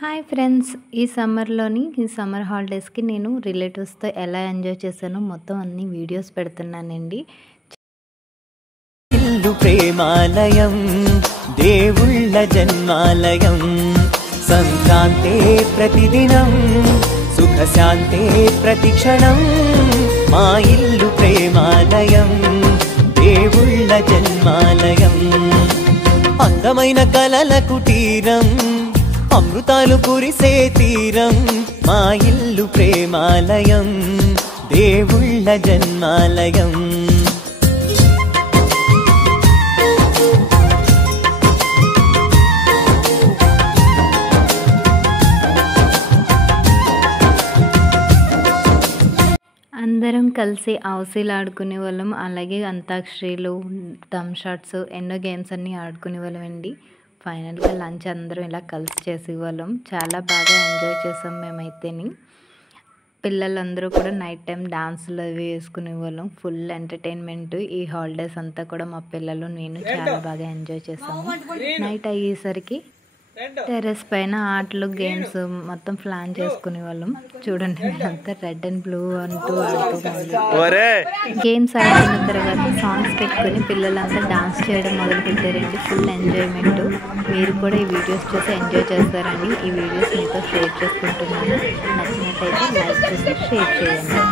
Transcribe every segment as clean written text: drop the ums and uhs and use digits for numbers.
Hi friends, ఈ summer హాలిడేస్కి నేను రిలేటివ్స్తో ఎలా ఎంజాయ్ చేశానో మొత్తం అన్ని వీడియోస్ పెడుతున్నానండి. ఇల్లు ప్రేమాలయం, దేవుళ్ళ జన్మాలయం, సంక్రాంతే ప్రతిదినం, సుఖశాంతే ప్రతిక్షణం. మా ఇల్లు ప్రేమాలయం, దేవుళ్ళ జన్మాలయం, అందమైన కలల కుటీరం, అమృతాలు కురిసే తీరం. మా ఇల్లు ప్రేమాలయం, దేవుళ్ళ జన్మాలయం. అందరం కలిసి హౌసీలు ఆడుకునే వాళ్ళం. అలాగే అంతాక్షరీలు, థమ్ షాట్స్, ఎన్నో గేమ్స్ అన్నీ ఆడుకునే వాళ్ళం అండి. ఫైనల్గా లంచ్ అందరం ఇలా కలిసి చేసేవాళ్ళం. చాలా బాగా ఎంజాయ్ చేసాం మేమైతేని. పిల్లలందరూ కూడా నైట్ టైం డాన్సులు అవి వేసుకునే వాళ్ళం. Full entertainment. ఈ హాలిడేస్ అంతా కూడా మా పిల్లలు నేను చాలా బాగా ఎంజాయ్ చేసాము. నైట్ అయ్యేసరికి టెర్రస్ పైన ఆటలు, గేమ్స్ మొత్తం ప్లాన్ చేసుకునే వాళ్ళం. చూడండి, నేనంతా రెడ్ అండ్ బ్లూ అంటూ గేమ్స్ ఆడుకున్న తర్వాత సాంగ్స్ పెట్టుకుని పిల్లలంతా డాన్స్ చేయడం మొదలు పెట్టారండి. Full enjoyment. మీరు కూడా ఈ వీడియోస్ చూసి ఎంజాయ్ చేస్తారండి. ఈ వీడియోస్ మీతో షేర్ చేసుకుంటున్నాను. నచ్చినట్టయితే లైక్ చేసి షేర్ చేయండి.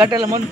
Katelamon.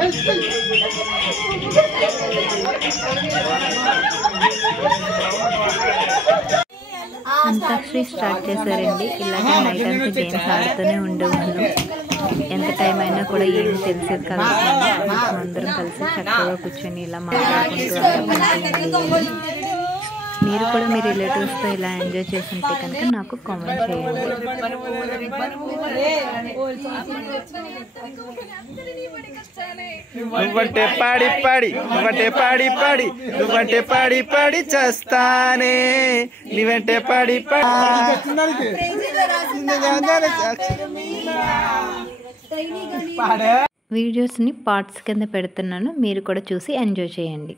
Thank you. Antakshari start చేశారండి. ఇలాగే నైట్ అంతా గేమ్స్ ఆడుతూనే ఉండేవాళ్ళం. ఎంత టైం అయినా కూడా ఏమి తెలిసేది కాదు. అందరం కలిసి చక్కగా కూర్చొని ఇలా మాట్లాడుకుంటూ మీరు కూడా మీ రిలేటివ్స్తో ఇలా ఎంజాయ్ చేస్తుంటే కనుక నాకు కామెంట్ చేయండి. నువ్వంటే పాడి పాడి నువ్వంటే పాడి పాడి నువ్వంటే పాడి పాడి చేస్తానే నువ్వంటే పాడి వీడియోస్ని పార్ట్స్ కింద పెడుతున్నాను, మీరు కూడా చూసి ఎంజాయ్ చేయండి.